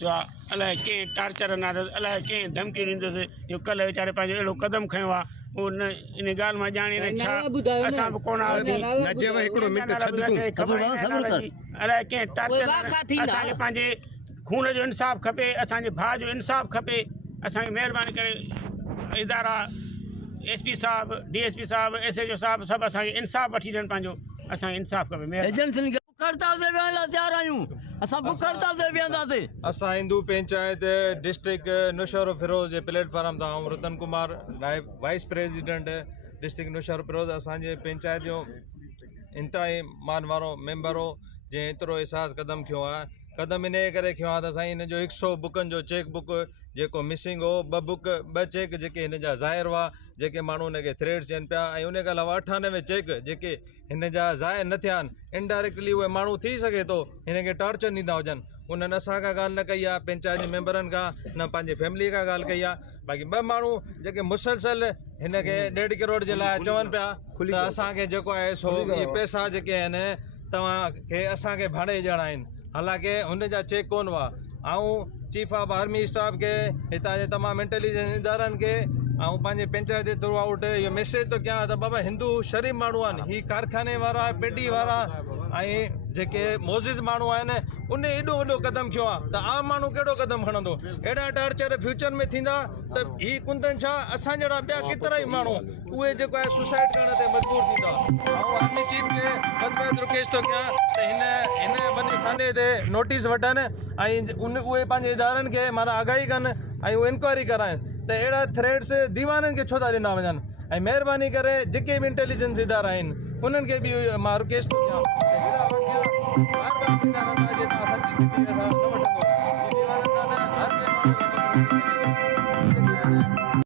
जो अलाए कंहिं टार्चर अंदाज़ अलाए कंहिं धमकी ॾींदुसि जो कल्ह वीचारे पंहिंजो अहिड़ो क़दम खयो आहे उहो न इन ॻाल्हि मां ॼाणी न छा असां बि कोन हुआसीं अलाए कंहिं टार्चर असांखे पंहिंजे खून जो इंसाफ़ खपे असांजे भाउ जो इंसाफ़ खपे असांखे महिरबानी करे इदारा SP साहब DSP साहब SHO साहब सभु असांखे इंसाफ़ वठी ॾियनि पंहिंजो असांखे इंसाफ़ खपे असां हिंदू पंचायत डिस्ट्रिक्ट नौशहरो फिरोज जे प्लेटफॉर्म तां रतन कुमार नायब vice president district Naushahro Feroze असांजे पंचायत जो इंतिहाई मान वारो मेंबर हो जंहिं एतिरो एहसास क़दम खयो आहे क़दम इन करे खयो आहे त साईं हिन जो 100 बुकनि जो चेक बुक जेको मिसिंग हो ॿ चेक जेके हिन जा ज़ाहिर हुआ जेके माण्हू हुनखे थ्रेड चवनि पिया ऐं उन खां अलावा 98 चेक जेके हिन जा ज़ाहिर न थिया आहिनि इनडायरेक्टली उहे माण्हू थी सघे थो हिनखे टॉर्चर ॾींदा हुजनि उन्हनि असां खां ॻाल्हि न कई आहे पंचायत जे मेंबरनि खां न पंहिंजे फैमिली खां ॻाल्हि कई आहे बाक़ी 2 माण्हू जेके मुसलसल हिनखे 1.5 करोड़ जे लाइ चवनि पिया त असांखे जेको आहे सो इहे पैसा जेके आहिनि तव्हांखे असांखे भाड़े ॾियणा आहिनि हालांकि हुन जा चेक कोन हुआ ऐं चीफ ऑफ आर्मी स्टाफ के हितां जे तमामु इंटेलिजेंस इदारनि खे ऐं पंहिंजे पंचायत जे थ्रू आउट इहो मैसेज थो कयां त बाबा हिंदू शरीफ़ माण्हू आहिनि ही कारखाने वारा पेटी वारा ऐं जेके मोज़िज़ माण्हू आहिनि उन एॾो वॾो क़दम खयो आहे त आम माण्हू कहिड़ो क़दम खणंदो अहिड़ा टार्चर फ्यूचर में थींदा त ही कुंदन छा असां जहिड़ा ॿिया केतिरा ई माण्हू उहे जेको आहे सुसाइड करण ते मजबूर थींदा ऐं आर्मी चीफ खे बदबैत रिक्वेस्ट थो कयां त हिन वॾे साने ते नोटिस वठनि ऐं उहे पंहिंजे इदारनि खे माना आगाही कनि ऐं उहे इंक्वायरी कराइनि त अहिड़ा थ्रेड्स दीवाननि खे छो था ॾिना वञनि ऐं महिरबानी करे जेके बि इंटेलिजेंस इदारा आहिनि उन्हनि खे बि मां रिक्वेस्ट थो कयां